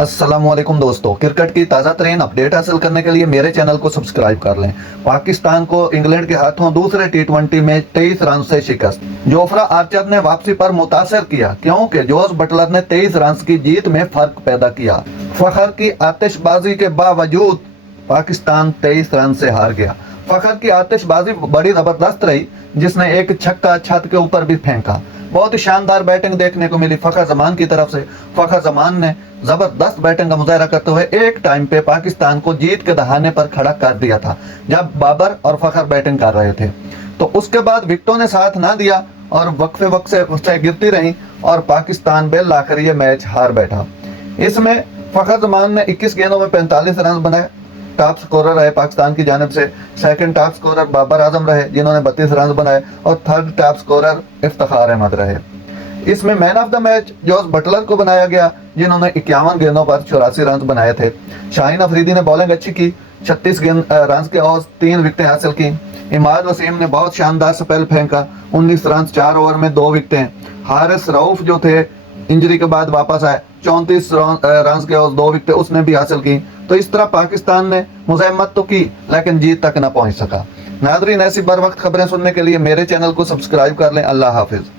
अस्सलाम वालेकुम दोस्तों, क्रिकेट की ताज़ा तरीन अपडेट हासिल करने के लिए मेरे चैनल को सब्सक्राइब कर लें। पाकिस्तान को इंग्लैंड के हाथों दूसरे टी20 में 23 रन से शिकस्त। जोफ्रा आर्चर ने वापसी पर मुतासर किया क्योंकि जोस बटलर ने 23 रन की जीत में फर्क पैदा किया। फखर की आतिशबाजी के बावजूद पाकिस्तान 23 रन से हार गया। फखर की आतिशबाजी बड़ी जबरदस्त रही, जिसने एक छक्का छत के ऊपर भी फेंका। बहुत ही शानदार बैटिंग देखने को मिली फखर जमान की तरफ से। फखर जमान ने जबरदस्त बैटिंग का मुजाहरा करते हुए एक टाइम पे पाकिस्तान को जीत के दहाने पर खड़ा कर दिया था, जब बाबर और फखर बैटिंग कर रहे थे। तो उसके बाद विकेटों ने साथ ना दिया और वक्फे वक्त से गिरती रही और पाकिस्तान बेल आखिर ये मैच हार बैठा। इसमें फखर जमान ने 21 गेंदों में 45 रन बनाए। टॉप स्कोरर रहे पाकिस्तान की जानिब से। Second top scorer Babar Azam रहे, जिन्होंने 32 रन बनाए, और third top scorer Iftikhar Ahmed रहे। इसमें man of the match Jos Buttler को बनाया गया, जिन्होंने 51 गेंदों पर 84 रन बनाए थे। शाहीन अफरीदी ने बॉलिंग अच्छी की, 36 रन के और 3 विकेटें हासिल की। इमाद वसीम ने बहुत शानदार स्पेल फेंका, 19 रन 4 ओवर में 2 विकेटें। हारिस रऊफ जो थे इंजरी के बाद वापस आए, 34 रन के और 2 विकेटें उसने भी हासिल की। तो इस तरह पाकिस्तान ने मुज़ाहमत तो की, लेकिन जीत तक न पहुंच सका। नाज़रीन, ऐसी बर वक्त खबरें सुनने के लिए मेरे चैनल को सब्सक्राइब कर लें। अल्लाह हाफिज।